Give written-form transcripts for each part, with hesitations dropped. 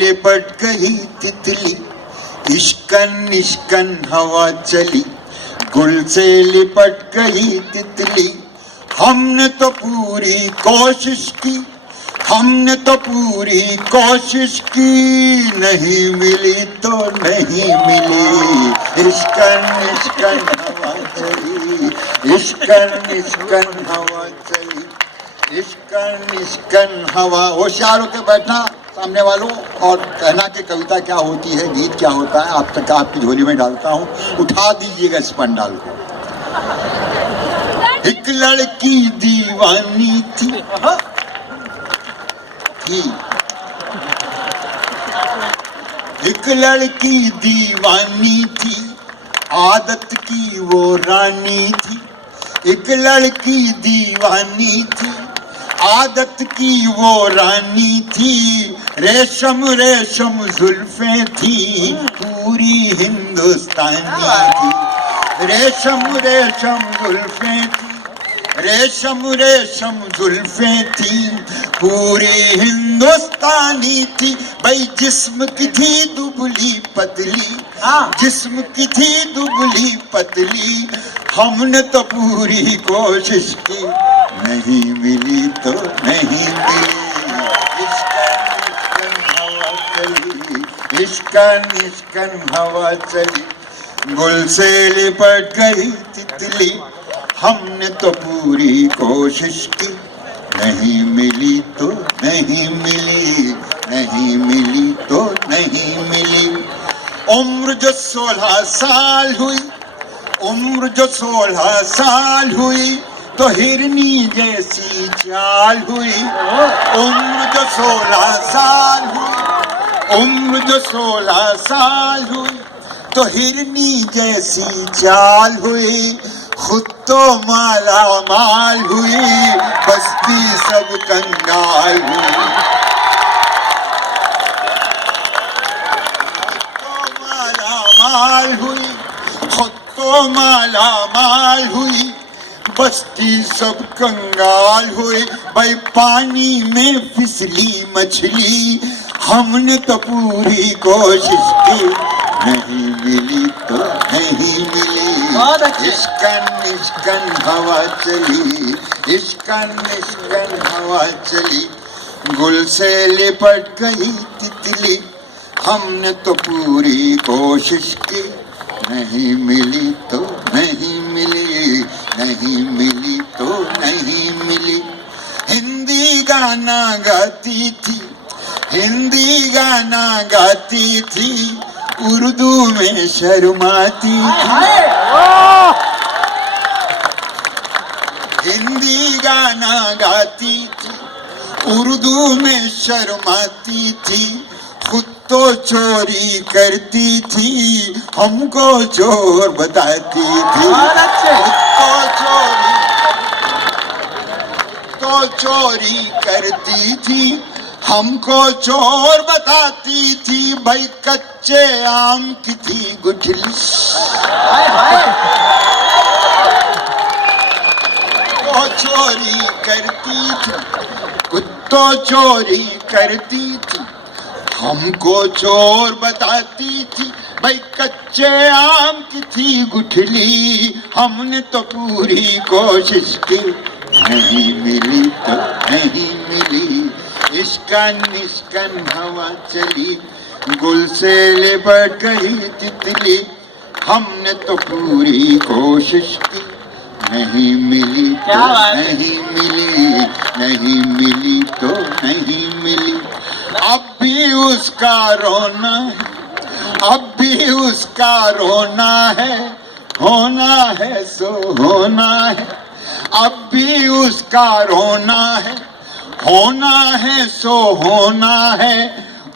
लिपट गई तितली, इश्कन इश्कन हवा चली, गुल से लिपट गई तितली। हमने तो पूरी कोशिश की, हमने तो पूरी कोशिश की, नहीं मिली तो नहीं मिली। इश्कन इश्कन हवा चली, इश्कन इश्कन हवा चली, इश्कन इश्कन हवा। होशियार होकर बैठना सामने वालों और कहना कि कविता क्या होती है, गीत क्या होता है। आप तक आपकी झोली में डालता हूँ, उठा दीजिएगा इस पंडाल को। एक लड़की दीवानी थी, एक लड़की दीवानी थी, आदत की वो रानी थी। एक लड़की दीवानी थी, आदत की वो रानी थी। रेशम रेशम जुल्फें थी, पूरी हिंदुस्तानी थी। रेशम रेशम जुल्फें थी, रेशम रेशम जुल्फें थी, पूरी हिंदुस्तानी थी। भाई जिस्म की थी दुबली पतली, जिस्म की थी दुबली पतली। हमने तो पूरी कोशिश की, नहीं मिली तो नहीं मिली। इश्कन इश्कन हवा चली, गुल से लिपट गई तितली। हमने तो पूरी कोशिश की, नहीं मिली तो नहीं मिली, नहीं मिली तो नहीं मिली। उम्र जो 16 साल हुई, उम्र जो 16 साल हुई, तो हिरनी जैसी चाल हुई। उम्र जो 16 साल हुई, उम्र जो 16 साल हुई, तो हिरनी जैसी चाल हुई। खुद तो माला माल हुई, बस्ती सब कंगाल हुई। माला माल हुई, खुद तो माला माल हुई, बस्ती सब कंगाल हुई। भाई पानी में फिसली मछली, हमने तो पूरी कोशिश की, नहीं मिली तो नहीं मिली। इश्कन इश्कन हवा चली, इश्कन इश्कन हवा चली, गुल से लिपट गई तितली। हमने तो पूरी कोशिश की, नहीं मिली तो नहीं मिली, नहीं मिली तो नहीं मिली। हिंदी गाना गाती थी, हिंदी गाना गाती थी, उर्दू में शर्माती थी। हिंदी गाना गाती थी, उर्दू में शर्माती थी। खुद तो चोरी करती थी, हमको चोर बताती थी। तो चोरी करती थी, हमको चोर बताती थी। भाई कच्चे आम की थी गुठली, तो चोरी करती थी, तो चोरी करती थी, हमको चोर बताती थी। भाई कच्चे आम की थी गुठली। हमने तो पूरी कोशिश की, नहीं मिली तो नहीं मिली। इश्कन इश्कन हवा चली, गुल से लिपट गई तितली। हमने तो पूरी कोशिश की, नहीं मिली तो नहीं मिली, नहीं मिली तो नहीं मिली। अब भी उसका रोना है, अब भी उसका रोना है, होना है सो होना है। अब भी उसका रोना है, होना है सो होना है।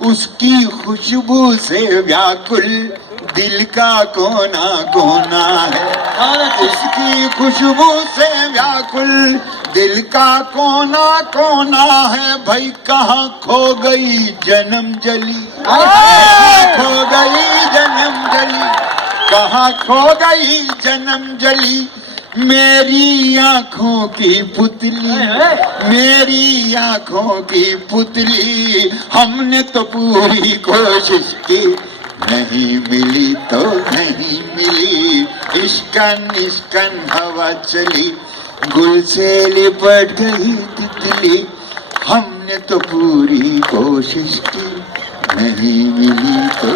उसकी खुशबू से व्याकुल दिल का कोना कोना है। उसकी खुशबू से व्याकुल दिल का कोना कोना है। भाई कहाँ खो गई जन्म जली, खो गई जन्म जली, कहाँ खो गई जन्म जली। मेरी आंखों की पुतली, मेरी आंखों की पुतली, हमने तो पूरी कोशिश की, नहीं मिली तो नहीं मिली। इश्कन इश्कन हवा चली, गुल से लिपट गई तितली, हमने तो पूरी कोशिश की, नहीं मिली तो।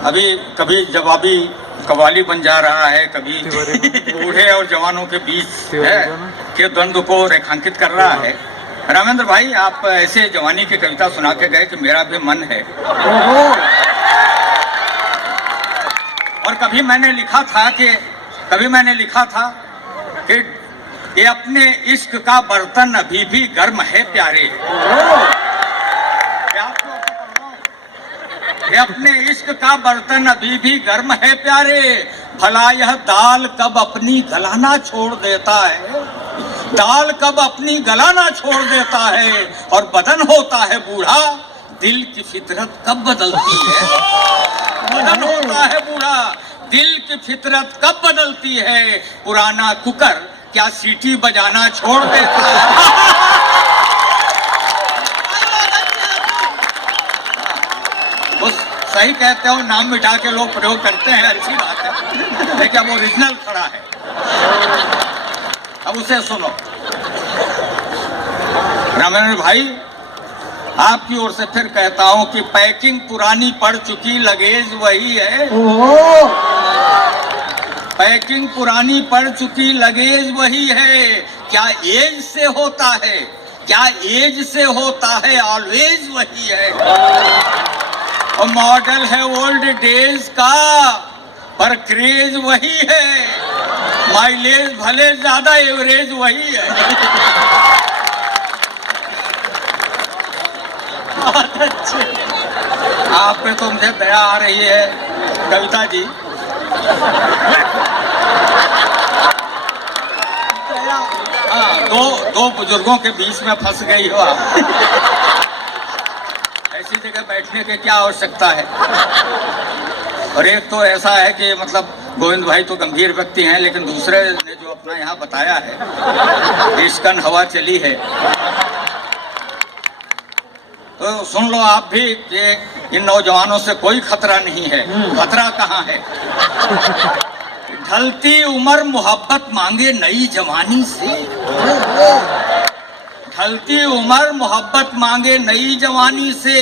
अभी कभी जवाबी कव्वाली बन जा रहा है, कभी बूढ़े और जवानों के बीच है के द्वंद्व को रेखांकित कर रहा है। रामेंद्र भाई, आप ऐसे जवानी की कविता सुना के गए कि मेरा भी मन है। और कभी मैंने लिखा था कि ये अपने इश्क का बर्तन अभी भी गर्म है प्यारे। ये अपने इश्क का बर्तन अभी भी गर्म है प्यारे, भला यह दाल कब अपनी गलाना छोड़ देता है, दाल कब अपनी गलाना छोड़ देता है, और बदन होता है बूढ़ा, दिल की फितरत कब बदलती है। बदन होता है बूढ़ा, दिल की फितरत कब बदलती है, पुराना कुकर क्या सीटी बजाना छोड़ देता है। सही कहते हो, नाम मिटा के लोग प्रयोग करते हैं, अच्छी बात है, लेकिन अब ओरिजिनल खड़ा है, अब उसे सुनो। रामेंद्र भाई, आपकी ओर से फिर कहता हूं कि पैकिंग पुरानी पड़ चुकी, लगेज वही है। पैकिंग पुरानी पड़ चुकी, लगेज वही है, क्या एज से होता है, क्या एज से होता है, ऑलवेज वही है। और मॉडल है ओल्ड डेज का, पर क्रेज वही है, माइलेज भले ज्यादा, एवरेज वही है। बहुत अच्छे, आप पे तो मुझे दया आ रही है कविता जी। हाँ, दो बुजुर्गों के बीच में फंस गई हो आप। ऐसी जगह बैठने की क्या आवश्यकता है। और एक तो ऐसा है कि मतलब गोविंद भाई तो गंभीर व्यक्ति हैं, लेकिन दूसरे ने जो अपना यहाँ बताया है, इश्कन हवा चली है, तो सुन लो आप भी कि इन नौजवानों से कोई खतरा नहीं है। खतरा कहाँ है। ढलती उम्र मोहब्बत मांगे नई जवानी से, ढलती उम्र मोहब्बत मांगे नई जवानी से,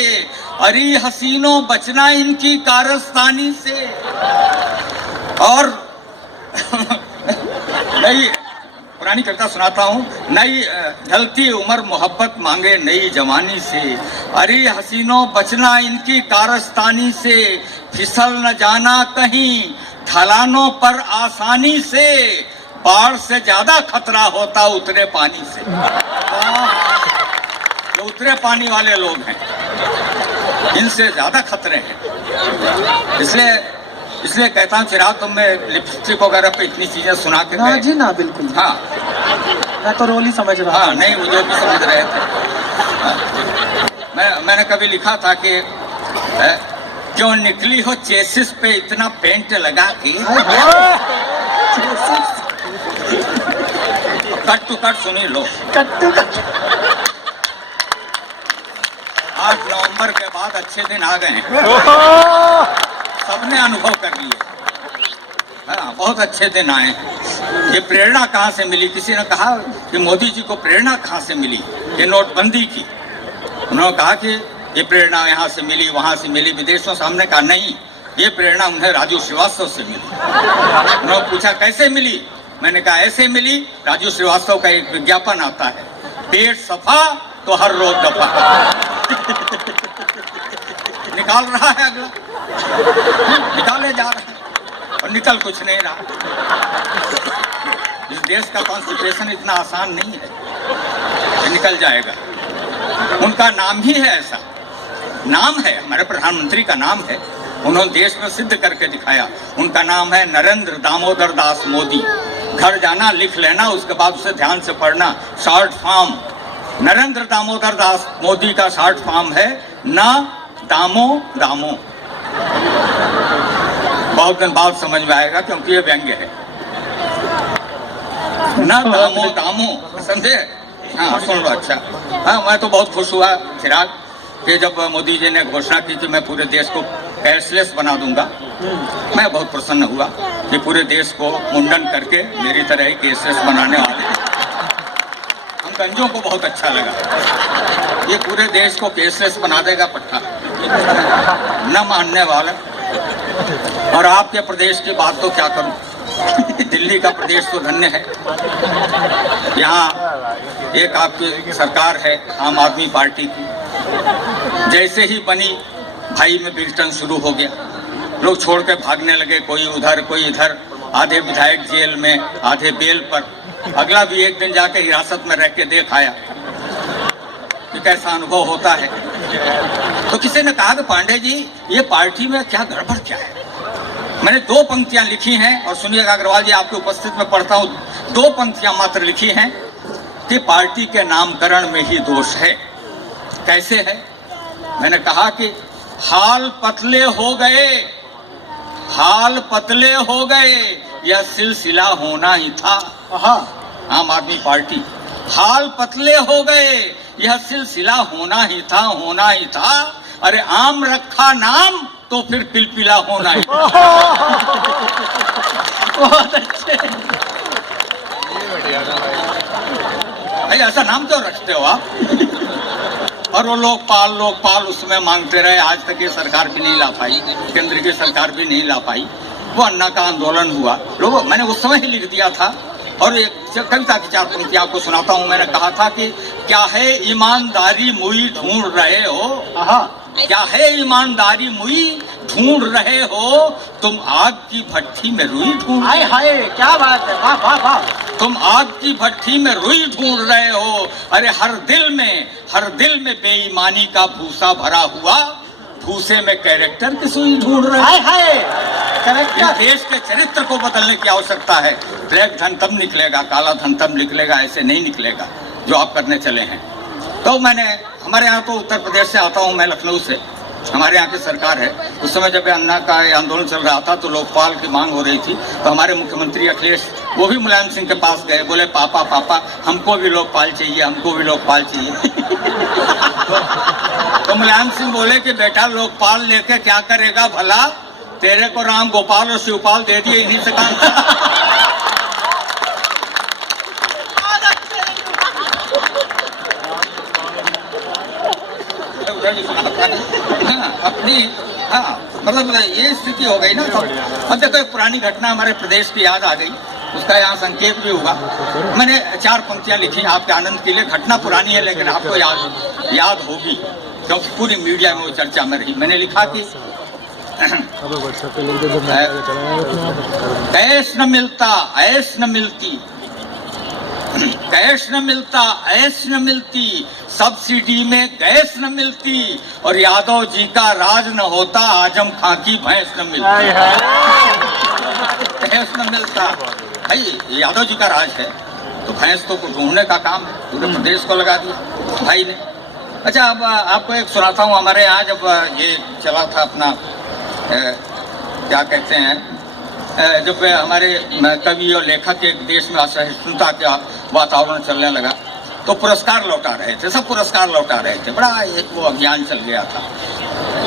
अरी हसीनों बचना इनकी कारस्तानी से। और नई पुरानी कविता सुनाता हूँ। नई ढलती उम्र मोहब्बत मांगे नई जवानी से, अरे हसीनों बचना इनकी कारस्तानी से, फिसल न जाना कहीं ढलानों पर आसानी से, बाढ़ से ज्यादा खतरा होता उतरे पानी से। जो उतरे पानी वाले लोग हैं, इनसे ज्यादा खतरे हैं। इसलिए कहता हूँ चिराग, तुम में लिपस्टिक वगैरह पे इतनी चीजें सुना के ना जी ना, बिल्कुल। हाँ, मैं तो रोल ही समझ रहा। हाँ, नहीं, वो जो भी समझ रहे थे। मैंने कभी लिखा था कि क्यों निकली हो चेसिस पे इतना पेंट लगा के। कट टू कट सुनी लो। Cut to cut. 8 नवंबर के बाद अच्छे दिन आ गए हैं, सबने अनुभव कर लिए। हाँ, बहुत अच्छे दिन आए। ये प्रेरणा कहाँ से मिली? किसी ने कहा कि मोदी जी को प्रेरणा कहाँ से मिली ये नोटबंदी की। उन्होंने कहा कि ये प्रेरणा यहाँ से मिली, वहाँ से मिली, विदेशों से। हमने कहा नहीं, ये प्रेरणा उन्हें राजू श्रीवास्तव से मिली। उन्होंने पूछा कैसे मिली? मैंने कहा ऐसे मिली, राजू श्रीवास्तव का एक विज्ञापन आता है, पेट सफा तो हर रोज दफा। निकाल रहा है अगला, निकाले जा रहा है और निकल कुछ नहीं रहा। इस देश का कॉन्स्टिट्यूशन इतना आसान नहीं है कि निकल जाएगा। उनका नाम ही है ऐसा, नाम है, हमारे प्रधानमंत्री का नाम है, उन्होंने देश में सिद्ध करके दिखाया। उनका नाम है नरेंद्र दामोदर दास मोदी। घर जाना, लिख लेना, उसके बाद उसे ध्यान से पढ़ना। शॉर्ट फॉर्म नरेंद्र दामोदर दास मोदी का शॉर्ट फॉर्म है न दामो दामो। बहुत दिन बाद समझ में आएगा क्योंकि ये व्यंग्य है। ना दामो दामो, समझे? हाँ सुन लो। अच्छा हाँ, मैं तो बहुत खुश हुआ चिराग कि जब मोदी जी ने घोषणा की कि मैं पूरे देश को कैशलेस बना दूंगा। मैं बहुत प्रसन्न हुआ कि पूरे देश को मुंडन करके मेरी तरह ही कैशलेस बनाने वाले हम गंजों को बहुत अच्छा लगा। ये पूरे देश को कैशलेस बना देगा पट्टा, न मानने वाला। और आपके प्रदेश की बात तो क्या करूं, दिल्ली का प्रदेश तो धन्य है। यहाँ एक आपकी सरकार है आम आदमी पार्टी की, जैसे ही बनी भाई में बिल्टन शुरू हो गया, लोग छोड़ के भागने लगे, कोई उधर कोई इधर, आधे विधायक जेल में आधे बेल पर। अगला भी एक दिन जाके हिरासत में रह के देख आया कि कैसा अनुभव होता है। तो किसी ने कहा कि पांडे जी ये पार्टी में क्या गड़बड़ क्या है। मैंने 2 पंक्तियां लिखी हैं और सुनिएगा अग्रवाल जी, आपके उपस्थित में पढ़ता हूं। 2 पंक्तियां मात्र लिखी हैं कि पार्टी के नामकरण में ही दोष है। कैसे है? मैंने कहा कि हाल पतले हो गए, हाल पतले हो गए, यह सिलसिला होना ही था। आम आदमी पार्टी, हाल पतले हो गए, यह सिलसिला होना ही था, होना ही था। अरे आम रखा नाम तो फिर पिलपिला होना ही था। बहुत अच्छे। भाई ऐसा नाम क्यों रखते हो आप? और वो लोकपाल उसमें मांगते रहे, आज तक ये सरकार भी नहीं ला पाई, केंद्र की सरकार भी नहीं ला पाई। वो अन्ना का आंदोलन हुआ, लोगों मैंने उस समय ही लिख दिया था। और एक कविता की 4 पंक्ति आपको सुनाता हूँ। मैंने कहा था कि क्या है ईमानदारी मुई ढूंढ रहे हो, क्या है ईमानदारी मुई ढूंढ रहे हो, तुम आग की भट्टी में रुई ढूंढ। हाय हाय क्या बात है, वाह वाह वाह। तुम आग की भट्टी में रुई ढूंढ रहे हो। अरे हर दिल में बेईमानी का भूसा भरा हुआ, भूसे में कैरेक्टर की सुई ढूंढ रहे हो। हाय हाय इस देश के चरित्र को बदलने की आवश्यकता है। ब्लैक धन तब निकलेगा, काला धन तब निकलेगा, ऐसे नहीं निकलेगा जो आप करने चले हैं। तो मैंने, हमारे यहाँ तो उत्तर प्रदेश से आता हूँ मैं, लखनऊ से, हमारे यहाँ की सरकार है। उस समय जब अन्ना का आंदोलन चल रहा था तो लोकपाल की मांग हो रही थी, तो हमारे मुख्यमंत्री अखिलेश वो भी मुलायम सिंह के पास गए, बोले पापा पापा हमको भी लोकपाल चाहिए, हमको भी लोकपाल चाहिए। तो मुलायम सिंह बोले कि बेटा लोकपाल लेके क्या करेगा भला, तेरे को राम गोपाल और शिवपाल दे दिए, इन्हीं से काम अपनी। हाँ मतलब ये स्थिति हो गई ना। अब देखो एक पुरानी घटना हमारे प्रदेश की याद आ गई, उसका यहाँ संकेत भी हुआ। मैंने 4 पंक्तियां लिखी आपके आनंद के लिए। घटना पुरानी है लेकिन आपको याद होगी क्योंकि पूरी मीडिया में वो चर्चा में रही। मैंने लिखा कि कैश न मिलता ऐश न मिलती, कैश न मिलता ऐश न मिलती, सब्सिडी में गैस न मिलती, और यादव जी का राज न होता आजम खां की भैंस न मिलती। भैंस न मिलता, भाई यादव जी का राज है तो भैंस तो ढूंढने का काम पूरे प्रदेश को लगा दिया भाई ने। अच्छा अब आपको एक सुनाता हूँ। हमारे यहाँ जब ये चला था अपना क्या कहते हैं, जब हमारे कवि और लेखक एक देश में असहिष्णुता का वातावरण चलने लगा तो पुरस्कार लौटा रहे थे, सब पुरस्कार लौटा रहे थे, बड़ा एक वो अभियान चल गया था।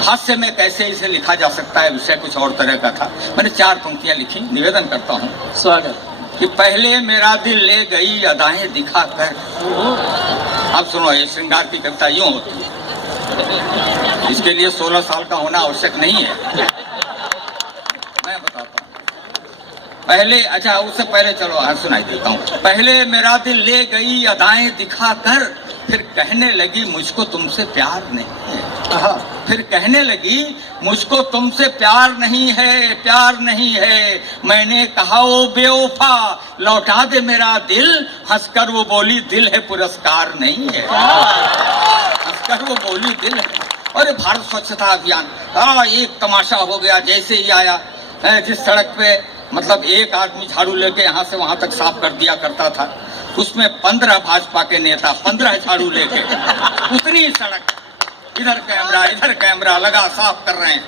हास्य में कैसे इसे लिखा जा सकता है, विषय कुछ और तरह का था। मैंने 4 पंक्तियां लिखी, निवेदन करता हूँ। स्वागत। कि पहले मेरा दिल ले गई अदाएं दिखा कर। अब सुनो, ये श्रृंगार की कविता यूं होती है, इसके लिए 16 साल का होना आवश्यक नहीं है, मैं बताता हूँ। पहले, अच्छा उससे पहले चलो हाँ सुनाई देता हूँ। पहले मेरा दिल ले गई अदाएं दिखा कर, फिर कहने लगी मुझको तुमसे प्यार नहीं है। फिर कहने लगी मुझको तुमसे प्यार नहीं है, प्यार नहीं है। मैंने कहा ओ बेवफा लौटा दे मेरा दिल, हंसकर वो बोली दिल है पुरस्कार नहीं है। हंसकर वो बोली दिल है। अरे भारत स्वच्छता अभियान, एक तमाशा हो गया। जैसे ही आया, जिस सड़क पे मतलब एक आदमी झाड़ू लेके यहाँ से वहां तक साफ कर दिया करता था, उसमें 15 भाजपा के नेता 15 झाड़ू लेके उतनी सड़क, इधर कैमरा लगा साफ कर रहे हैं।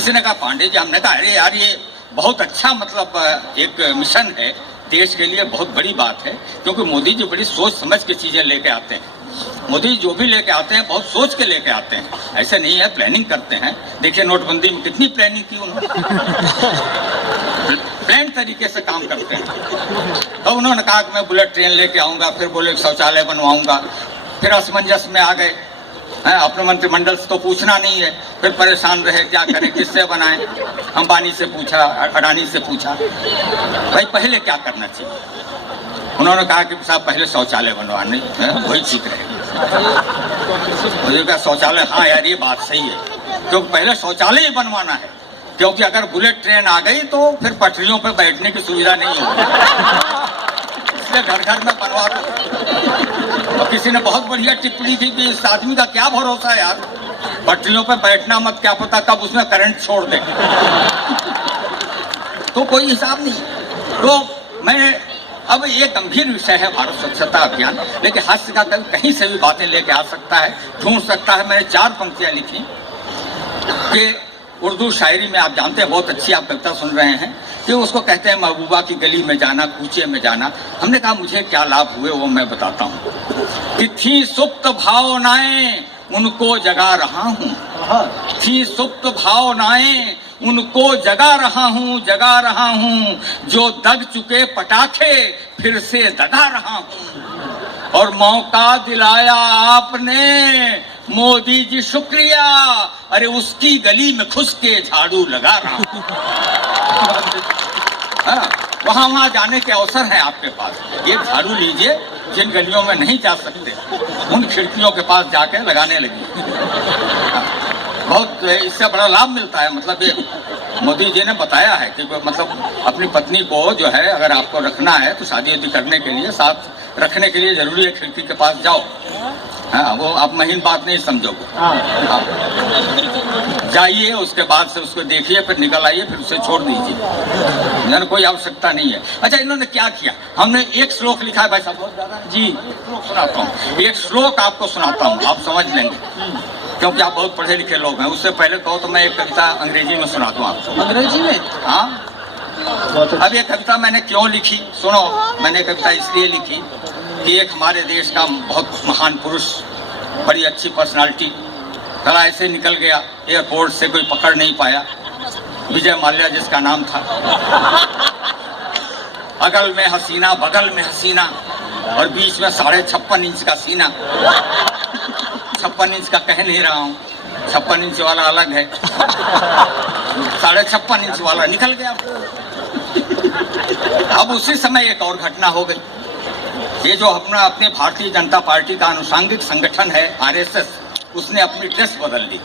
किसी ने कहा पांडे जी, हमने कहा अरे यार ये बहुत अच्छा मतलब एक मिशन है देश के लिए, बहुत बड़ी बात है, क्योंकि मोदी जी बड़ी सोच समझ के चीजें लेके आते हैं। मोदी जी जो भी लेके आते हैं बहुत सोच के लेके आते हैं, ऐसे नहीं है प्लानिंग करते हैं। देखिए नोटबंदी में कितनी प्लानिंग की उन्होंने, प्लान तरीके से काम करते हैं। तो उन्होंने कहा कि मैं बुलेट ट्रेन लेके आऊंगा, फिर बोले शौचालय बनवाऊंगा, फिर असमंजस में आ गए। अपने मंत्रिमंडल से तो पूछना नहीं है, फिर परेशान रहे क्या करें, किससे बनाएं। अंबानी से पूछा, अडानी से पूछा, भाई पहले क्या करना चाहिए। उन्होंने कहा कि साहब पहले शौचालय बनवाने, वही ठीक रहेगा। मुझे कहा शौचालय, हाँ यार ये बात सही है, क्योंकि पहले शौचालय ही बनवाना है, क्योंकि अगर बुलेट ट्रेन आ गई तो फिर पटरियों पर बैठने की सुविधा नहीं होगी, इसलिए घर घर में बनवा दो। और किसी ने बहुत बढ़िया टिप्पणी की कि इस आदमी का क्या भरोसा है यार, पटरियों पर बैठना मत, क्या पता कब उसमें करंट छोड़ दे। तो कोई हिसाब नहीं। तो मैं, अब ये गंभीर विषय है भारत स्वच्छता अभियान, लेकिन हास्य का कहीं से भी बातें लेके आ सकता है, ढूंढ सकता है। मैंने 4 पंक्तियां लिखी कि उर्दू शायरी में आप जानते हैं, बहुत अच्छी आप कविता सुन रहे हैं, कि उसको कहते हैं महबूबा की गली में जाना, कूचे में जाना। हमने कहा मुझे क्या लाभ हुए वो मैं बताता हूँ। कि थी सुप्त भावनाएं उनको जगा रहा हूँ, थी सुप्त भावनाएं उनको जगा रहा हूँ, जो दग चुके पटाखे फिर से दगा रहा हूँ। और मौका दिलाया आपने मोदी जी शुक्रिया, अरे उसकी गली में घुस के झाड़ू लगा रहा हूँ। वहाँ जाने के अवसर है आपके पास, एक झाड़ू लीजिए, जिन गलियों में नहीं जा सकते उन खिड़कियों के पास जाके लगाने लगी। बहुत इससे बड़ा लाभ मिलता है। मतलब ये मोदी जी ने बताया है कि मतलब अपनी पत्नी को जो है अगर आपको रखना है तो शादी वादी करने के लिए, साथ रखने के लिए जरूरी है खिड़की के पास जाओ। हाँ, वो आप महीन बात नहीं समझोगे। हाँ, जाइए, उसके बाद से उसको देखिए, फिर निकल आइए, फिर उसे छोड़ दीजिए, कोई आवश्यकता नहीं है। अच्छा, इन्होंने क्या किया, हमने एक श्लोक लिखा है भाई साहब, बहुत ज्यादा जी, श्लोक सुनाता हूँ, एक श्लोक आपको सुनाता हूँ, आप समझ लेंगे, क्योंकि आप बहुत पढ़े लिखे लोग हैं। उससे पहले कहो तो मैं एक कविता अंग्रेजी में सुना दूं आपको। अंग्रेजी में? हाँ। अब ये कविता मैंने क्यों लिखी सुनो। मैंने कविता इसलिए लिखी कि एक हमारे देश का बहुत महान पुरुष, बड़ी अच्छी पर्सनालिटी, कल ऐसे निकल गया एयरपोर्ट से, कोई पकड़ नहीं पाया। विजय माल्या जिसका नाम था, अगल में हसीना बगल में हसीना और बीच में 56.5 इंच का सीना। 56 इंच का कह नहीं रहा हूँ, 56 इंच वाला अलग है, 56.5 इंच वाला निकल गया। अब उसी समय एक और घटना हो गई। ये जो अपने भारतीय जनता पार्टी का अनुषंगिक संगठन है आरएसएस, उसने अपनी ड्रेस बदल ली,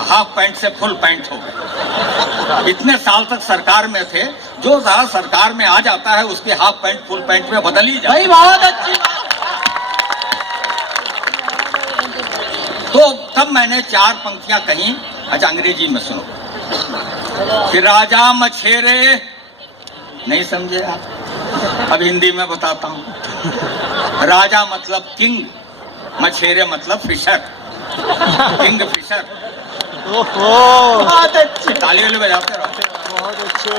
हाफ पैंट से फुल पैंट हो गए। इतने साल तक सरकार में थे, जो ज़रा सरकार में आ जाता है उसके हाफ पैंट फुल पैंट में बदल ही जाता है। बहुत अच्छी बात। तो तब मैंने 4 पंक्तियां कही। अच्छा, अंग्रेजी में सुनो कि राजा मछेरे, नहीं समझे आप? अब हिंदी में बताता हूं। राजा मतलब किंग, मछेरे मतलब फिशर, किंग फिशर। बहुत अच्छे, तालियां बजाते रहो। बहुत अच्छे।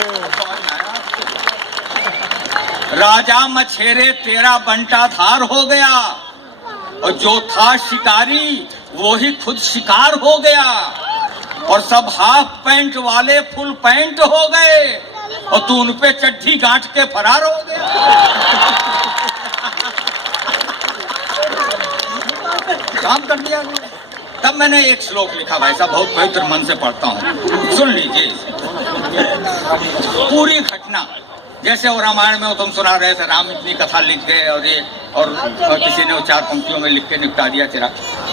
राजा मछेरे तेरा बंटा धार हो गया, और जो था शिकारी वो ही खुद शिकार हो गया, और सब हाफ पैंट वाले फुल पैंट हो गए, और तू उन पे चड्ढी गांठ के फरार हो गया। काम कर दिया। तब मैंने एक श्लोक लिखा भाई साहब, बहुत पवित्र मन से पढ़ता हूँ, सुन लीजिए। पूरी घटना जैसे वो रामायण में तुम सुना रहे थे, राम इतनी कथा लिख गए और ये और किसी ने 4 पंक्तियों में लिख के निपटा दिया तेरा।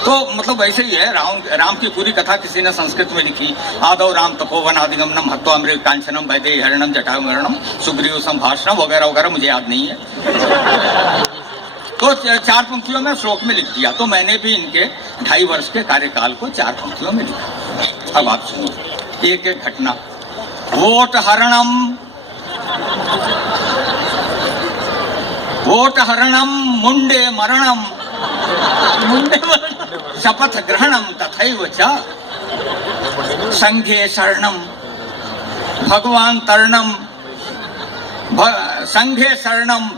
तो मतलब वैसे ही है, राम की पूरी कथा किसी ने संस्कृत में लिखी। आदौ राम तपोवन आदिगमनम हत्वा अमृत कांचनम वैदेही हरणम जटायु मरणम सुग्रीव संभाषणम वगैरह वगैरह, मुझे याद नहीं है। तो 4 पंक्तियों में श्लोक में लिख दिया। तो मैंने भी इनके 2.5 वर्ष के कार्यकाल को 4 पंक्तियों में लिखा। अब आप सुनिए एक एक घटना। वोट हरणम मुंडे मरणम, शपथ ग्रहणम तथैव च। संघे शरणम भगवान तरणम संघे शरणम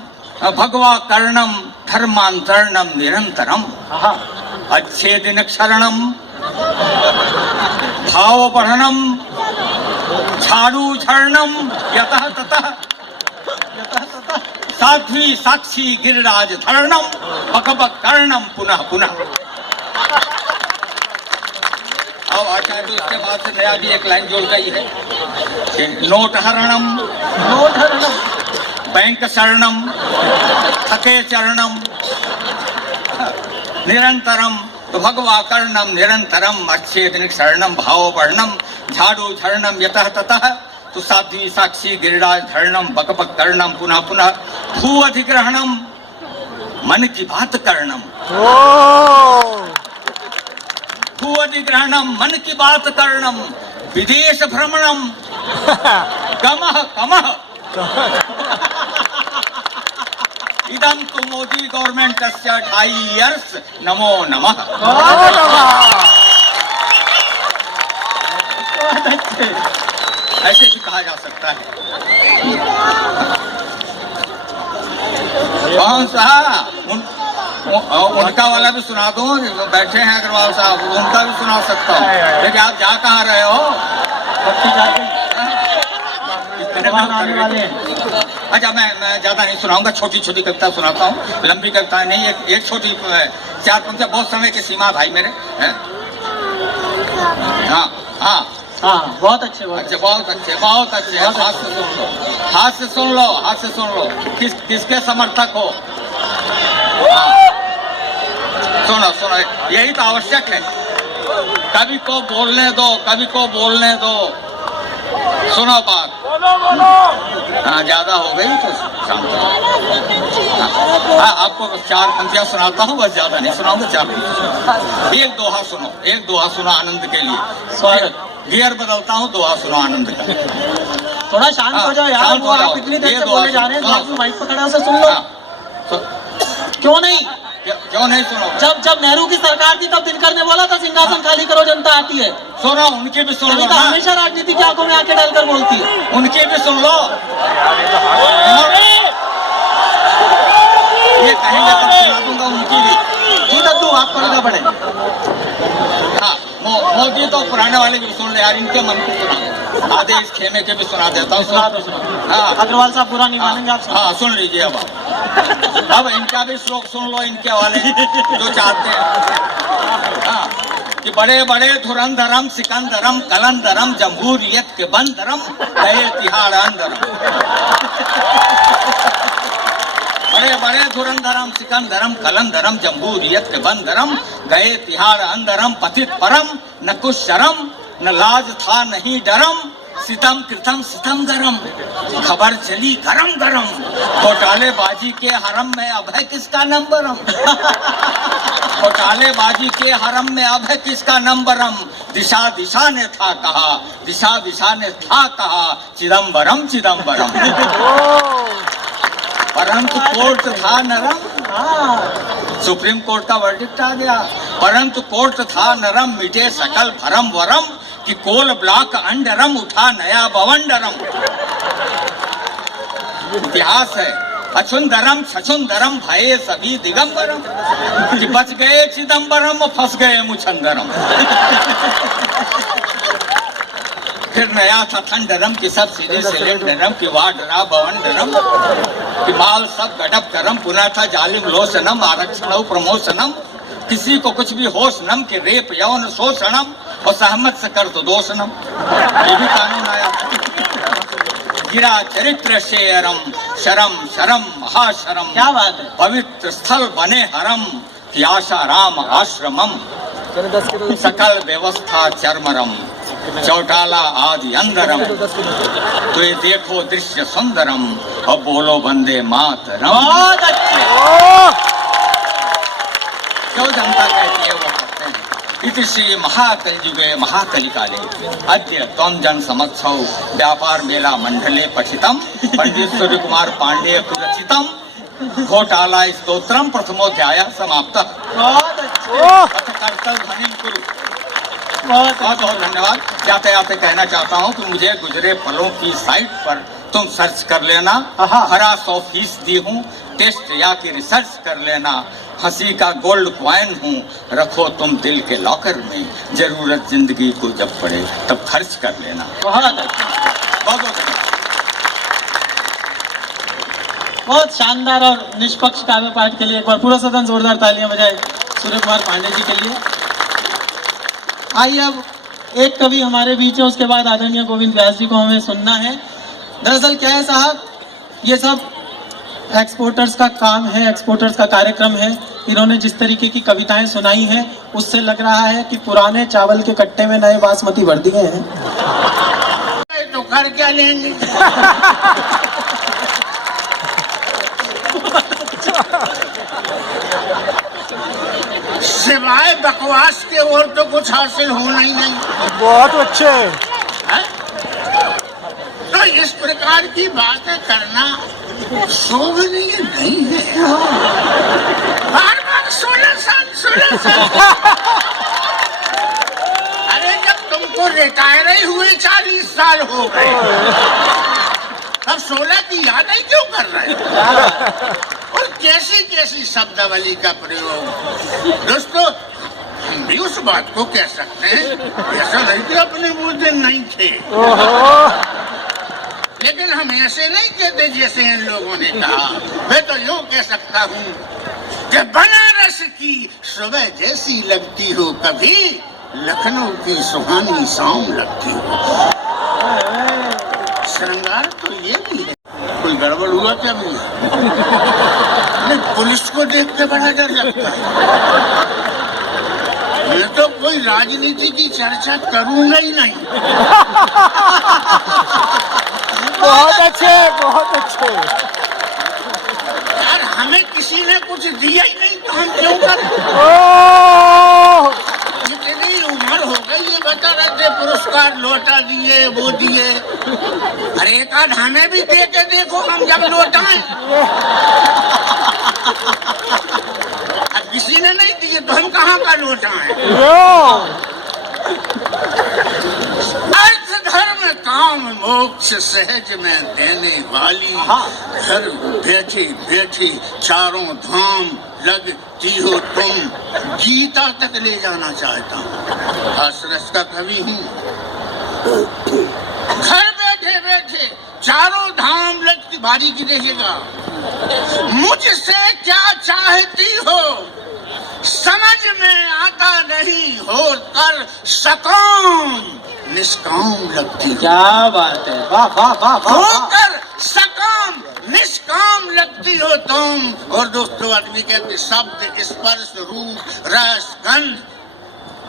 भगवा कर्णम धर्मांतरणम निरंतरम हाँ अच्छे दिन क्षरणम भाव बढ़नम झाड़ू झरणम यतः ततः साध्वी साक्षी गिरिराज धरणम बकबक कर्णम पुनः पुनः। अब आचार्य तो इसके बाद से नया भी एक लाइन जोड़ गई है कि नोट हरणम बैंक शरणम थके चरणम निरंतरम तो भगवा कर्णम निरंतरम अच्छे दिन शरणम भाव वर्णम झाड़ू झरणम यतः ततः तो साध्वी साक्षी गिरिराज धरणम बकबक कर्णम पुनः पुनः भू अधिग्रहणम मन की बात कर्णम भू अधिग्रहणम मन की बात कर्णम विदेश भ्रमणम गमः कमः इदम तो मोदी गवर्नमेंट 2.5 इयर्स नमो नमः। ऐसे भी कहा जा सकता है। कौन सा उनका वाला भी सुना दो, बैठे हैं अग्रवाल साहब, उनका भी सुना सकता हूँ, लेकिन आप जा कहाँ रहे हो? आने वाले हैं। अच्छा मैं ज्यादा नहीं सुनाऊंगा, छोटी छोटी कविता सुनाता हूँ, लंबी कविता नहीं, एक छोटी 4 पंक्तियां, बहुत समय की सीमा भाई मेरे। हाँ हाँ हाँ बहुत अच्छे अच्छा बहुत अच्छे बहुत अच्छे। हाथ से सुन लो, हाथ से सुन लो, हाथ से सुन लो, किसके समर्थक हो? हाँ। सुनो सुनो, यही तो आवश्यक है। कवि को बोलने दो, कवि को बोलने दो। सुनो बात, हाँ ज्यादा हो गई तो शांत रहो। हाँ आपको 4 पंक्तियां सुनाता हूँ, बस ज्यादा नहीं सुनाऊंगा, 4 पंक्तियां। एक दोहा सुनो, एक दोहा सुनो आनंद के लिए। स्वागत, गियर बदलता हूँ, दोहा सुनो आनंद का। थोड़ा शांत हो जाओ यार, वो आप इतनी देर से बोले जा रहे हैं, आप माइक पकड़ा उसे सुन लो। क्यों नहीं, क्यों नहीं सुनो? जब नेहरू की सरकार थी तब दिनकर ने बोला था सिंहासन खाली करो, जनता आती है। सुनो, उनके भी सुन लो। हमेशा राजनीति की आंखों में आंखें डालकर बोलती है, उनके भी सुन लो। ये कहेंगे तब सुना दूंगा उनकी भी। जी दद्दू आप पढ़ना पड़े। हाँ मोदी तो पुराने वाले भी सुन ले यार, इनके मन को सुना, आधे इस खेमे के भी सुना देता हूँ। हाँ अग्रवाल साहब बुरा नहीं मानेंगे आप? हाँ सुन लीजिए अब इनका भी श्लोक सुन लो, इनके वाले जो चाहते हैं। हाँ कि बड़े बड़े धुरंधरम सिकंदरम कलंदरम जमहूरियत के बंदरम गए तिहाड़ अंदरम। बड़े बड़े धुरंधरम सिकंदरम कलंदरम जमहूरियत के बंदरम गए तिहाड़ अंदरम। पतित परम न कुछ शरम न लाज था नहीं डरम, सितम कृतम सितम गरम, खबर चली गरम गरम, घोटालेबाजी के हरम में अब है किसका नंबरम। घोटालेबाजी के हरम में अब है किसका नंबरम। दिशा दिशा ने था कहा, दिशा दिशा ने था कहा, चिदम्बरम चिदम्बरम। परंतु कोर्ट था नरम, सुप्रीम कोर्ट का वर्डिक्ट आ गया। परंतु कोर्ट था नरम, मिटे सकल भरम वरम, कि कोल ब्लॉक अंडरम उठा नया बवंडरम। इतिहास है अचुंदरम छछुंदरम भये सभी दिगंबरम, कि बच गए चिदम्बरम फंस गए मुचंदरम। फिर नया था थंडरम कि सब सीधे सिलेंडरम कि वाडरा बवंडरम, कि माल सब गडप करम, पुनः था जालिम लोसनम आरक्षण प्रमोशनम, किसी को कुछ भी होश नम कि रेप यौन शोषणम और सहमत से कर तो दोषनम। ये भी कानून आया। गिरा चरित्र शेरम शरम शरम महाशरम, क्या बात है। पवित्र स्थल बने हरम कि आशा राम आश्रमम, सकल व्यवस्था चरमरम चौटाला आदि अंदरम, तो ये देखो दृश्य सुंदरम और बोलो वंदे मातरम। बहुत अच्छे। जो जनता कहती है वो करते हैं। इति श्री महाकलियुगे महाकलिकाले अद्य त्वं जन समक्षौ व्यापार मेला मंडले पठितम पंडित सूर्य कुमार पांडेय रचितम घोटाला स्तोत्रम प्रथमोध्याय समाप्तः। बहुत अच्छे। कर्तव्य ध्वनिं कुरु। बहुत बहुत धन्यवाद। जाते जाते कहना चाहता हूँ कि मुझे गुजरे पलों की साइट पर तुम सर्च कर लेना। आहा। हरा 100% हूँ, टेस्ट या कि रिसर्च कर लेना। हंसी का गोल्ड कॉइन हूँ, रखो तुम दिल के लॉकर में। जरूरत जिंदगी को जब पड़े तब खर्च कर लेना। बहुत अच्छा, बहुत बहुत धन्यवाद। बहुत शानदार और निष्पक्ष काव्य पाठ के लिए एक बार पूरा सदन जोरदार तालियां बजाए सूर्य कुमार पांडे जी के लिए। आइए अब एक कवि हमारे बीच है, उसके बाद आदरणीय गोविंद व्यास जी को हमें सुनना है। दरअसल क्या है साहब, ये सब एक्सपोर्टर्स का काम है, एक्सपोर्टर्स का कार्यक्रम है। इन्होंने जिस तरीके की कविताएं सुनाई हैं उससे लग रहा है कि पुराने चावल के कट्टे में नए बासमती भर दिए हैं। तो कर क्या लेंगे? सिवाय बकवास के और तो कुछ हासिल होना ही नहीं। बहुत अच्छे। है? तो इस प्रकार की बातें करना शोभनीय नहीं है। बार बार 16 साल अरे जब तुमको रिटायर ही हुए 40 साल हो गए, अब 16 की याद ही क्यों कर रहे हो? और कैसी कैसी शब्दावली का प्रयोग। दोस्तों, हम भी उस बात को कह सकते हैं, ऐसा नहीं कि अपने वो दिन नहीं थे, लेकिन हम ऐसे नहीं कहते जैसे इन लोगों ने कहा। मैं तो यूं कह सकता हूँ कि बनारस की सुबह जैसी लगती हो, कभी लखनऊ की सुहानी शाम लगती हो। श्रृंगार तो ये भी है। कोई गड़बड़ हुआ क्या भैया? नहीं, पुलिस को देख के बड़ा डर लगता है। मैं तो कोई राजनीति की चर्चा करूंगा ही नहीं। बहुत अच्छे, बहुत अच्छे। यार, हमें किसी ने कुछ दिया ही नहीं तो हम क्यों करें? जितनी उम्र हो गई ये बता रहे थे पुरस्कार लौटा दिए, वो दिए। अरे एक आध हमें भी दे के देखो, हम जब लौटाएं। अब किसी ने नहीं दिए तो हम कहाँ का लौटाएं? अर्थ धर्म काम मोक्ष सहज में देने वाली, घर बैठे बैठे चारों धाम लगती हो तुम। गीता तक ले जाना चाहता हूँ, हासरस का कवि हूँ। घर बैठे बैठे चारों धाम लगती, बारी की देखिएगा। मुझसे क्या चाहती हो समझ में आता नहीं, हो कर सकाम निष्काम लगती हो। क्या बात है, वाह वाह वाह वाह। होकर सकाम निष्काम लगती हो तुम। और दोस्तों, आदमी कहते शब्द स्पर्श रूप रस गंध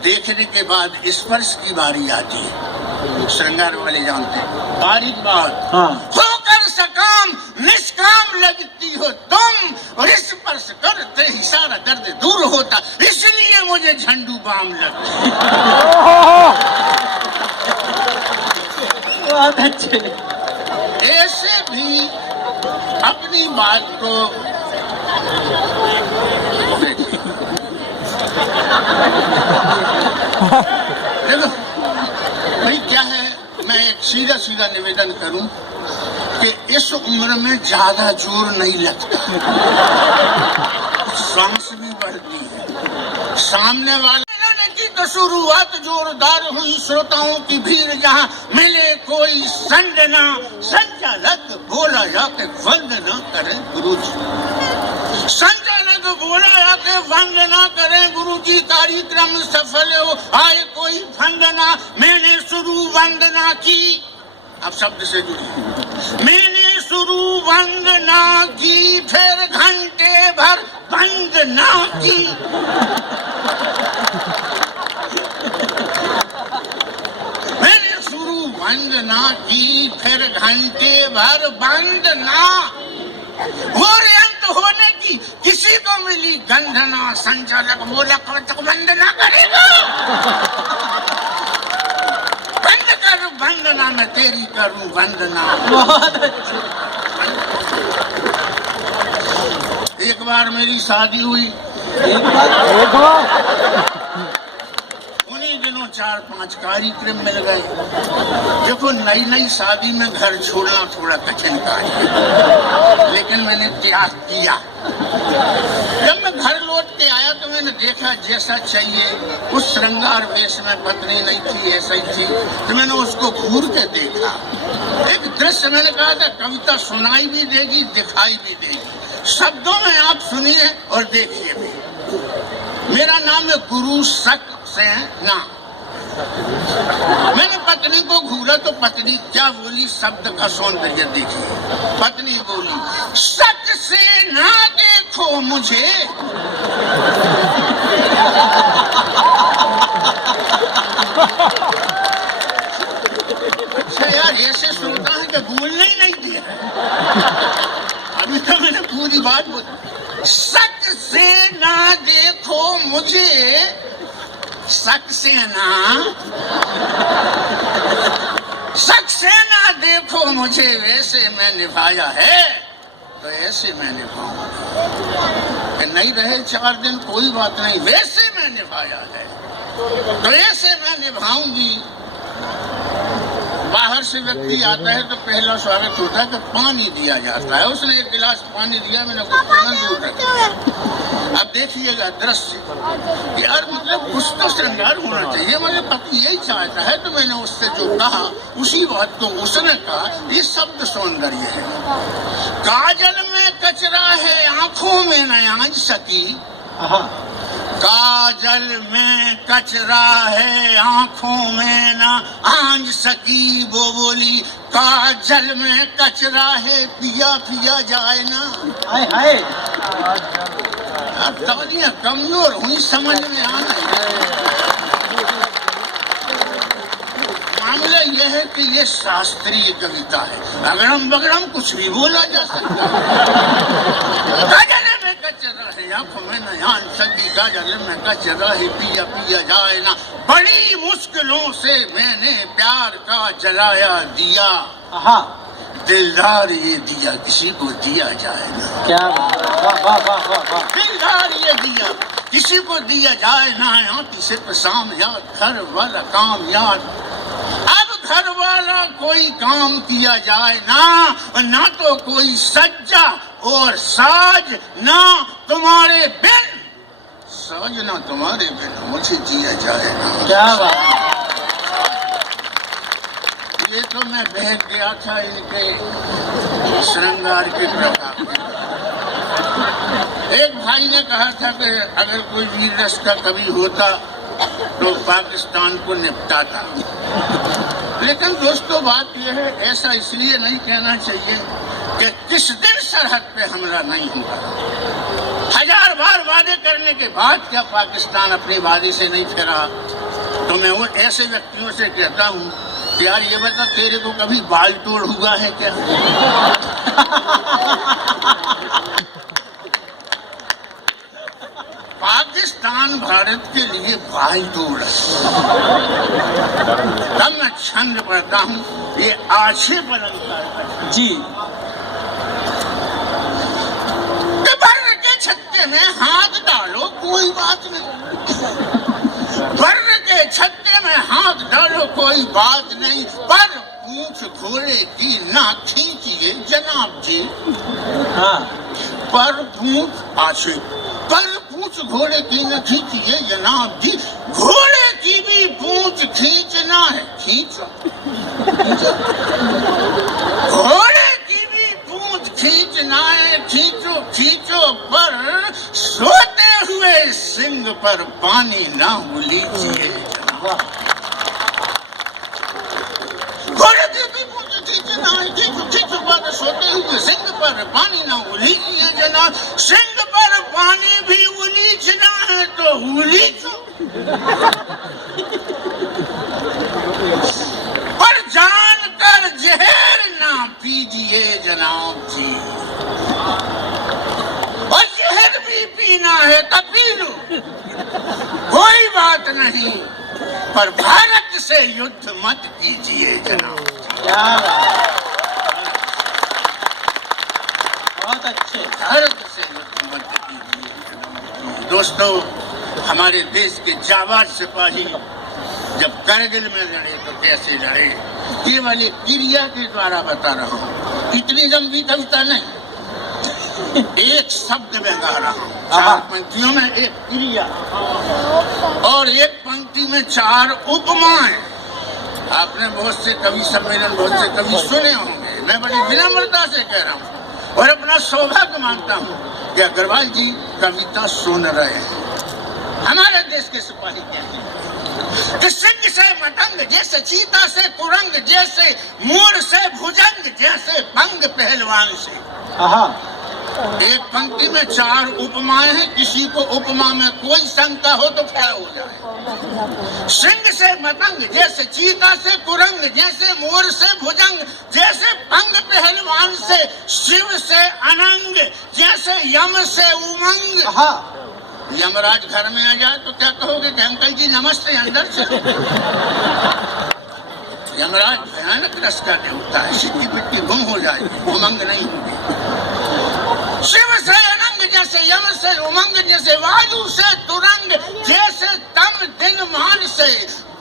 देखने के बाद स्पर्श की बारी आती है। श्रृंगार वाले जानते हैं, बारीक बात। हाँ। होकर सकाम निष्काम लगती हो तुम, और स्पर्श करते ही सारा दर्द दूर होता, इसलिए मुझे झंडू बाम लगती है। बहुत अच्छे। ऐसे भी अपनी बात को देखो भाई, क्या है, मैं एक सीधा सीधा निवेदन करूं कि इस उम्र में ज्यादा जोर नहीं लगता, सांस भी बढ़ती है। सामने वाले की तो शुरुआत जोरदार हुई, श्रोताओं की भीड़ जहां मिले कोई संडना। संचालक बोला जाके वंदना करें गुरुजी। संचालक बोला जाके वंदना करें गुरुजी, कार्यक्रम सफल हो आए कोई वंदना। मैंने शुरू वंदना की, अब शब्द से जुड़ी। मैंने शुरू वंदना की, फिर घंटे भर वंदना की। मैंने शुरू वंदना की, फिर घंटे भर वंदना। और अंत होने की किसी को मिली गंधना। संचालक बोला कब तक वंदना करेगा? बंद कर वंदना, मैं तेरी करूं वंदना। बहुत अच्छे। एक बार मेरी शादी हुई, एक बार उन्हीं दिनों 4-5 कार्यक्रम मिल गए। देखो नई नई शादी में घर छोड़ना थोड़ा कठिन कार्य है, लेकिन मैंने त्याग किया। जब मैं घर लौट के आया तो मैंने देखा जैसा चाहिए उस श्रृंगार वेश में पत्नी नहीं थी, ऐसा ही थी। तो मैंने उसको घूर के देखा। एक दृश्य मैंने कहा था कविता सुनाई भी देगी, दिखाई भी देगी। शब्दों में आप सुनिए और देखिए भी। मेरा नाम है गुरु शक से ना। मैंने पत्नी को घूरा तो पत्नी क्या बोली, शब्द का सौंदर्य देखिए। पत्नी बोली, शक से ना देखो मुझे। अच्छा यार, ऐसे श्रोता है कि बोलने ही नहीं दिया। अभी तो मैंने पूरी बात बोली। शक से ना देखो मुझे, शक से ना देखो मुझे, वैसे मैं निभाया है तो ऐसे मैं निभाऊंगी। नहीं रहे 4 दिन कोई बात नहीं, वैसे मैं निभाया है तो ऐसे मैं निभाऊंगी। बाहर से व्यक्ति आता है तो पहला स्वागत होता है कि पानी दिया जाता है। उसने 1 गिलास पानी दिया, मैंने दूर रखा। अब देखिएगा दृश्य, यार मतलब कुछ तो श्रृंगार होना चाहिए। मेरे पति यही चाहता है तो मैंने उससे जो कहा उसी बात को उसने कहा। ये शब्द सौंदर्य है। काजल में कचरा है, आंखों में न आंच सकी। काजल में कचरा है, आंखों में न आंज सकी। वो बोली, काजल में कचरा है, पिया पिया जाए ना। हाय हाय, अब तालियां कमजोर हुई, समझ में आना है। मामला यह है कि ये शास्त्रीय कविता है। अगड़म बगड़म कुछ भी बोला जा सकता है। काजल में कचरा है, आंखों में न आंच सकी। काजल में कचरा है, पिया पिया जाए ना। बड़ी मुश्किलों से मैंने प्यार का जलाया दिया। दिलदार ये दिया किसी को दिया जाए ना। क्या वाह वाह वाह वाह। दिलदार ये दिया किसी को दिया जाए ना। आंखी से शाम याद, घर वाला काम याद। अब घर वाला कोई काम किया जाए ना तो कोई सज्जा और साज ना तुम्हारे बिन। साज ना तुम्हारे बिन मुझे जिया जाए ना। क्या बात। ये तो मैं बहक गया था इनके श्रृंगार के प्रभाव में। एक भाई ने कहा था कि अगर कोई वीर रस का कवि होता तो पाकिस्तान को निपटाता। लेकिन दोस्तों बात यह है, ऐसा इसलिए नहीं कहना चाहिए कि किस दिन सरहद पे हमला नहीं हुआ। 1000 बार वादे करने के बाद क्या पाकिस्तान अपने वादे से नहीं फिरा? तो मैं वो ऐसे व्यक्तियों से कहता हूँ, यार ये बता, तेरे को कभी बाल तोड़ हुआ है क्या? पाकिस्तान भारत के लिए बाल तोड़। तब मैं छंद पढ़ता हूँ, ये आछे बुलंद जी। बर्र के छत्ते में हाथ डालो कोई बात नहीं। बर्र के छत्ते में हाथ डालो कोई बात नहीं, पर पूंछ घोड़े की ना खींचिए जनाब जी। पर पूंछ आछे, पर पूंछ घोड़े की न खींचिए जनाब जी। घोड़े की भी पूंछ खींचना है, खींचो। घोड़े की भी पूंछ खींचना है, खींचो खींचो। पर सोते हुए सिंह पर पानी ना उलीचिए। घोड़े की भी पूंछ खींचना है, खींचो खींचो। पर सोते हुए सिंह पर पानी ना उलीचिए जनाब। सिंह पर पानी भी उलीचना है तो उलीचो। पर जानकर जहर ना पीजिए जनाब जी। और जहर भी पीना है तो पी लो, कोई बात नहीं, पर भारत से युद्ध मत कीजिए जनाब। क्या बहुत अच्छे। भारत से युद्ध मत कीजिए। दोस्तों, हमारे देश के जाबाज सिपाही जब करगिल में लड़े तो कैसे लड़े, ये वाली क्रिया के द्वारा बता रहा हूँ। इतनी लंबी कविता नहीं, एक शब्द में गा रहा हूँ। 4 पंक्तियों में एक क्रिया और एक पंक्ति में 4 उपमाएं। आपने बहुत से कवि सम्मेलन, बहुत से कवि सुने होंगे। मैं बड़ी विनम्रता से कह रहा हूँ और अपना सौभाग्य मानता हूँ कि अग्रवाल जी कविता सुन रहे हैं। हमारे देश के सिपाही कहते हैं कि सिंह से मतंग जैसे, चीता से कुरंग जैसे, मोर से भुजंग जैसे, पंग पहलवान से। एक पंक्ति में 4 उपमाएं हैं। किसी को उपमा में कोई शंका हो तो क्या हो जाए। सिंह से मतंग जैसे, चीता से कुरंग जैसे, मोर से भुजंग जैसे, पंग पहलवान से, शिव से अनंग जैसे, यम से उमंग। यमराज घर में आ जाए तो क्या कहोगे कि अंकल जी नमस्ते, अंदर से। यमराज भयानक रस का देवता है, सिक्की पिट्टी गुम हो जाए, उमंग नहीं होगी। शिव से अनंग जैसे, यम से उमंग जैसे, वायु से तुरंग जैसे, तम दिन मान से,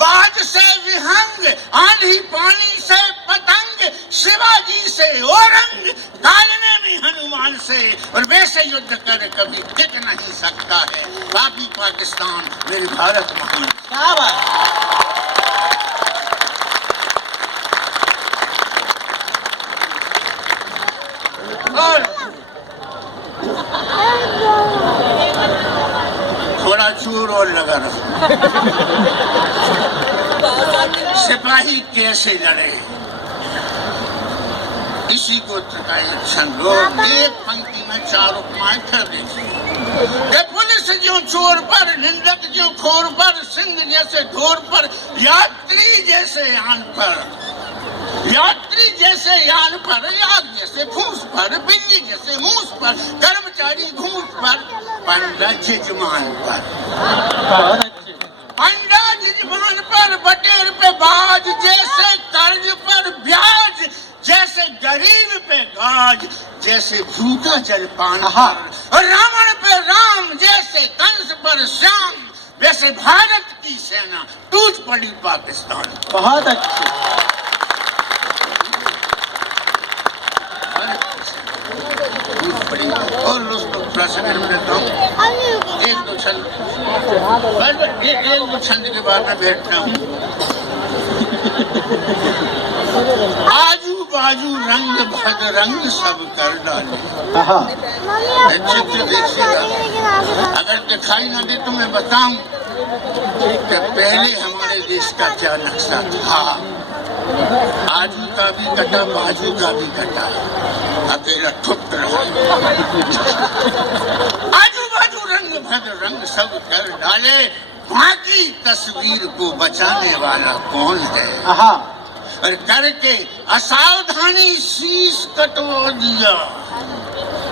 बाज से विहंग, आंधी पानी से पतंग, शिवाजी से औरंग, कालने में हनुमान से, और वैसे युद्ध कर कभी टिक नहीं सकता है पापी पाकिस्तान, मेरे भारत महान। क्या बात। और थोड़ा चूर और लगा रहा। सिपाही कैसे लड़े, इसी को लोग एक पंक्ति में 4 उपमाएं कर देते। पुलिस जो चोर पर, निंदक जो खोर पर, सिंह जैसे ढोर पर, यात्री जैसे यान पर, यात्री जैसे यान पर, याद जैसे फूस पर, बिल्ली जैसे मूस पर, कर्मचारी घूस पर, पंडा जजमान पर, पंडा जजमान पर, बटेर पे बाज जैसे, कर्ज पर ब्याज जैसे, गरीब पे गाज जैसे, भूखा जलपान पर, रावण पे राम जैसे, कंस पर श्याम वैसे, भारत की सेना टूट पड़ी पाकिस्तान। बहुत अच्छे। और दोस्तों थोड़ा सा मैं देता हूँ, एक दो छंद के बाद में बैठता हूँ। आजू बाजू रंग भद रंग सब कर डाले। चित्र देखिएगा, अगर दिखाई ना दे तो मैं बताऊं कि पहले हमारे देश का क्या नक्शा था। आजू का भी कटा, बाजू का भी कटा, अकेला ठुक रहा। आजू बाजू रंग भद रंग सब कर डाले, बाकी तस्वीर को बचाने वाला कौन है। और करके असावधानी शीश कटवा दिया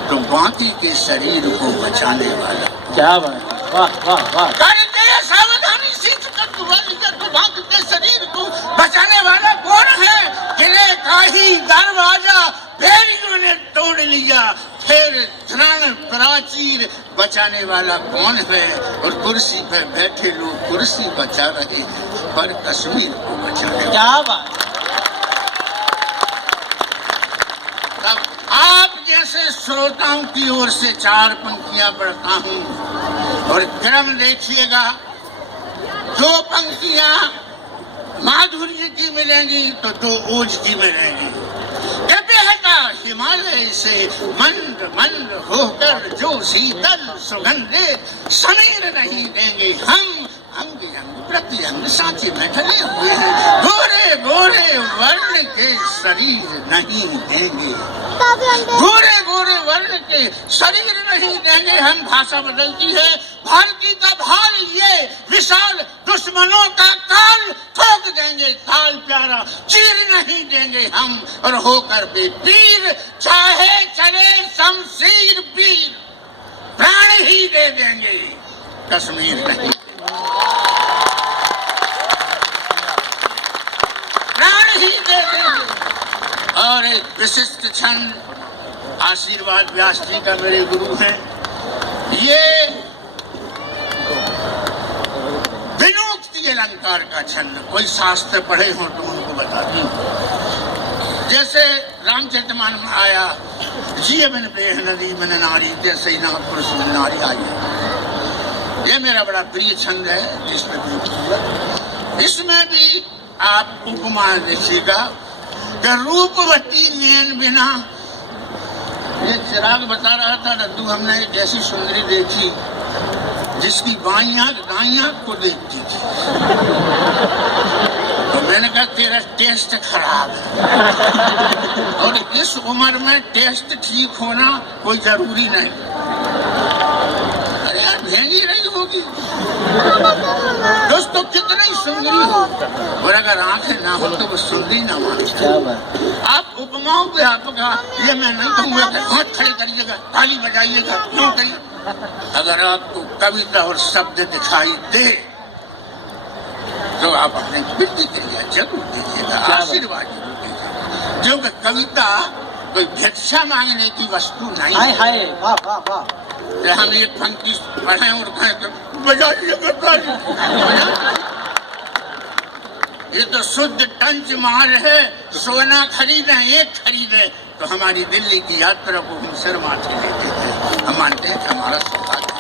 तो बाकी के शरीर को बचाने वाला। क्या बात, वाह वाह वाह। करके असावधानी शीश कटवा दिया तो बाकी के शरीर को बचाने वाला कौन है। किले का ही दरवाजा भेड़ियों ने तोड़ लिया, फिर धरण प्राचीर बचाने वाला कौन है। और कुर्सी पर बैठे लोग कुर्सी बचा रहे पर कश्मीर को बचाने। क्या बात। आप जैसे श्रोताओं की ओर से 4 पंक्तियां पढ़ता हूं और क्रम देखिएगा। 2 पंक्तियां माधुर्य की मिलेंगी तो 2 ओज की मिलेंगी। बहता हिमालय से मंद मंद होकर जो शीतल सुगंध समीर नहीं देंगे हम, अंग अंग प्रति अंग सांचे में ढले हुए हैं। गोरे गोरे वर्ण के शरीर नहीं देंगे, गोरे गोरे वर्ण के शरीर नहीं देंगे हम। भाषा बदलती है। भारती का भाल ये विशाल दुश्मनों का काल ठोक देंगे, ताल प्यारा चीर नहीं देंगे हम। और होकर बेपीर चाहे चले शमशीर पीर, प्राण ही दे देंगे कश्मीर नहीं, प्राण ही दे देंगे। और एक विशिष्ट छंद आशीर्वाद व्यास जी का मेरे गुरु हैं। ये विनोक्ति अलंकार प्रकार का छंद, कोई शास्त्र पढ़े हो तो उनको बताती हूँ। जैसे रामचरितमानस में आया, जिय बिन प्रेह नदी बिन नारी, जैसे ही नाथ पुरुष बिन नारी आई। ये मेरा बड़ा प्रिय छंद है, जिसमें भी इसमें भी आप उपमा देखिएगा कि रूपवती नैन बिना। ये चिराग बता रहा था रद्दू, हमने एक ऐसी सुंदरी देखी जिसकी बाईं आंख दाईं आंख को देखती थी। तो मैंने कहा तेरा टेस्ट खराब है, और इस उम्र में टेस्ट ठीक होना कोई जरूरी नहीं। अरे यार भेजी रही होगी दोस्तों, कितनी सुंदरी हो, और अगर आंखें ना हो तो वो सुंदरी ना मानती। आप उपमाओं पे आपका ये मैं नहीं कहूँगा कि हाथ खड़े करिएगा, ताली बजाइएगा, क्यों करिए। अगर आपको कविता और शब्द दिखाई दे तो आप अपने वृत्ति के लिए जरूर दीजिएगा, आशीर्वाद जरूर दीजिएगा। जो कि कविता कोई भिक्षा मांगने की वस्तु नहीं है। हाय वाह वाह वाह। हम एक पंक्ति पढ़े और कहें तो बजाइएगा ताली। ये तो शुद्ध टंच मार है, सोना खरीदे एक खरीदे तो हमारी दिल्ली की यात्रा को हम सिर माथे लेते हैं। हम मानते हैं कि हमारा सौभाग्य।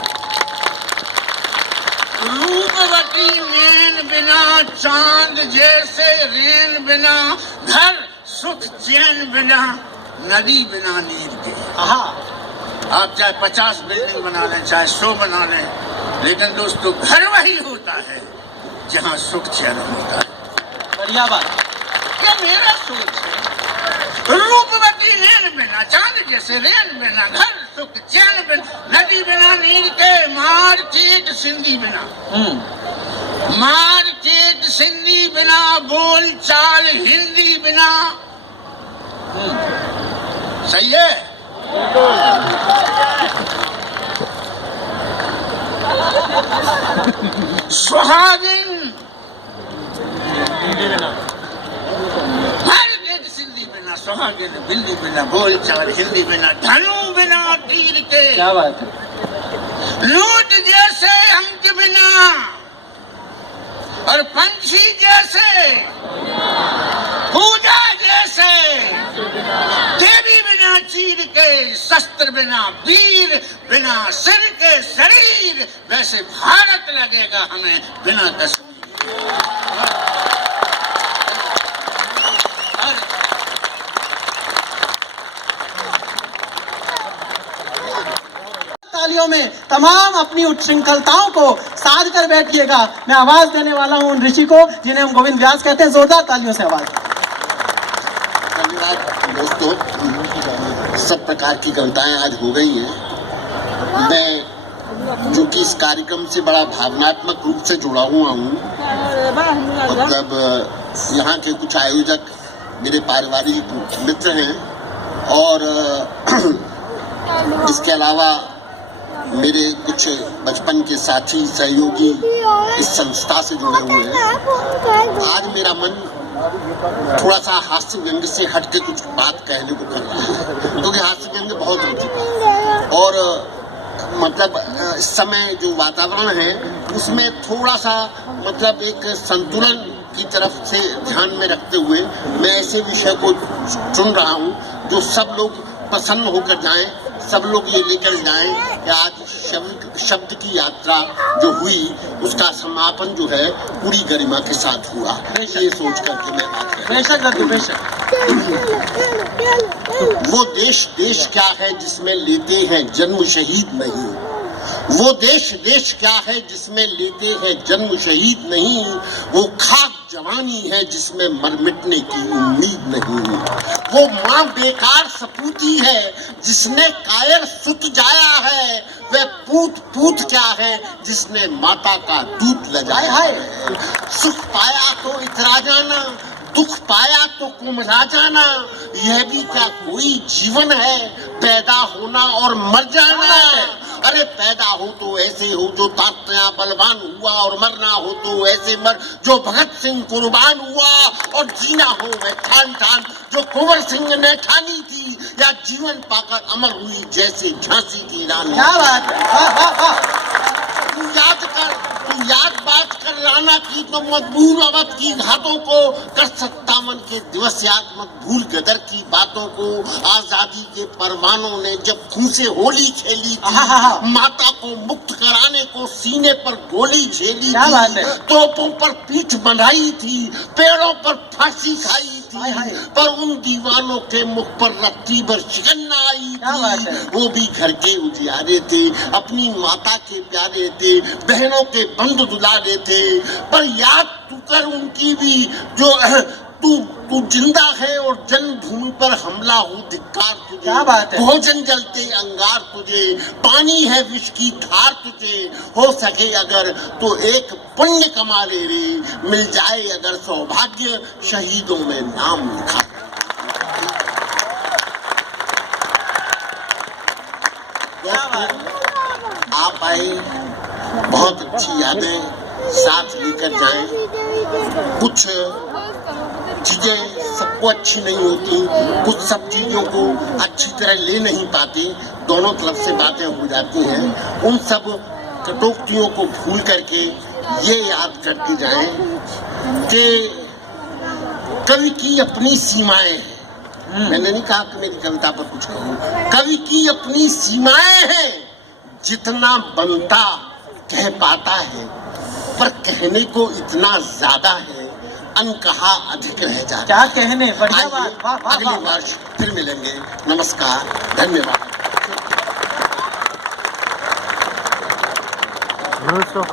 रूपवती नैन बिना, चांद जैसे रेन बिना, घर सुख चैन बिना, नदी बिना नीर के। आप चाहे 50 बिल्डिंग बना लें, चाहे 100 बना लें, लेकिन दोस्तों घर वही होता है जहाँ सुख चैन होता है। बढ़िया बात। क्या मेरा सोच है। रूपवती नैन बिना, चांद जैसे रेन बिना, घर सुख चैन बिना, नदी बिना नीर के, मार्केट सिंधी बिना। मार्केट सिंधी बिना, बोल चाल हिंदी बिना। सही है। सुहागिन मार्केट सिंधी बिना, सुहागिन बिल्ली बिना, बोल चाल हिंदी बिना, धनु बिना तीर के। क्या बात है। लूट जैसे अंक बिना, और पंछी जैसे, पूजा जैसे, देवी बिना चीर के, शस्त्र बिना वीर, बिना सिर के शरीर, वैसे भारत लगेगा हमें बिना कश्मीर। तालियों में तमाम अपनी उच्छृंखलताओं को साध कर बैठिएगा। मैं आवाज देने वाला हूं उन ऋषि को जिन्हें हम गोविंद व्यास कहते हैं। जोरदार तालियों से आवाज। धन्यवाद दोस्तों। सब प्रकार की कविताएं आज हो गई हैं। मैं जो कि इस कार्यक्रम से बड़ा भावनात्मक रूप से जुड़ा हुआ हूँ, मतलब यहाँ के कुछ आयोजक मेरे पारिवारिक मित्र हैं, और इसके अलावा मेरे कुछ बचपन के साथी सहयोगी इस संस्था से जुड़े हुए हैं। आज मेरा मन थोड़ा सा हास्य व्यंग से हट के कुछ बात कहने को कर रहा है, क्योंकि हास्य व्यंग बहुत हो चुका है, और मतलब इस समय जो वातावरण है उसमें थोड़ा सा मतलब एक संतुलन की तरफ से ध्यान में रखते हुए मैं ऐसे विषय को चुन रहा हूँ जो सब लोग प्रसन्न होकर जाएं, सब लोग ये लेकर जाएं कि आज शब्द की यात्रा जो हुई उसका समापन जो है पूरी गरिमा के साथ हुआ। ये सोच करके मैं बात कर बेशक बेशक। वो देश क्या है जिसमें लेते हैं जन्म शहीद नहीं। वो देश क्या है जिसमें लेते हैं जन्म शहीद नहीं। वो खाक जवानी है जिसमें मर मिटने की उम्मीद नहीं। वो माँ बेकार सपूती है जिसने कायर सुत जाया है। वह पूत क्या है जिसने माता का दूध लगाया है। सुख पाया तो इतरा जाना, दुख पाया तो कुमरा जाना। यह भी क्या कोई जीवन है, पैदा होना और मर जाना। अरे पैदा हो तो ऐसे हो जो तात्या बलवान हुआ, और मरना हो तो ऐसे मर जो भगत सिंह कुर्बान हुआ, और जीना हो वह ठान जो कुंवर सिंह ने ठानी थी, या जीवन पाकर अमर हुई जैसे झांसी की रानी। क्या बात है। वाह वाह वाह। तू याद बात कर राणा की तो मजबूर अवध की घाटों को, कर सकता मन के दिवस याद मत भूल गदर की बातों को। आजादी के परवानों ने जब खून से होली खेली थी, माता को मुक्त कराने को सीने पर गोली झेली क्या बात है? थी, तोपों पर पीठ बंधाई थी, पेड़ों पर फांसी खाई हाय हाय। थी, पर उन दीवानों के मुख पर रत्ती भर शिकन आई क्या बात थी। है? वो भी घर के उजियारे थे, अपनी माता के प्यारे थे, बहनों के बंद दुलारे थे, पर याद तू कर उनकी भी जो तू जिंदा है और जन्मभूमि पर हमला हो धिक्कार तुझे। क्या बात है? भोजन जलते अंगार तुझे, पानी है विष की धार तुझे। हो सके अगर तो एक पुण्य कमा ले रे, मिल जाए अगर सौभाग्य शहीदों में नाम लिखा। दोस्तों, आप आए, बहुत अच्छी यादें साथ लेकर जाएं। कुछ चीजें सबको अच्छी नहीं होती, कुछ सब चीजों को अच्छी तरह ले नहीं पाते, दोनों तरफ से बातें हो जाती हैं। उन सब कटौतियों को भूल करके ये याद करते जाएं कि कवि की अपनी सीमाएं हैं। मैंने नहीं कहा कि मेरी कविता पर कुछ कहूं, कवि की अपनी सीमाएं हैं। जितना बनता कह पाता है, पर कहने को इतना ज्यादा है, अनकहा अधिक रह जाता। क्या कहने, बढ़िया आइए, बात, वाह वाह अगले वाह। वर्ष फिर मिलेंगे। नमस्कार, धन्यवाद। दोस्तों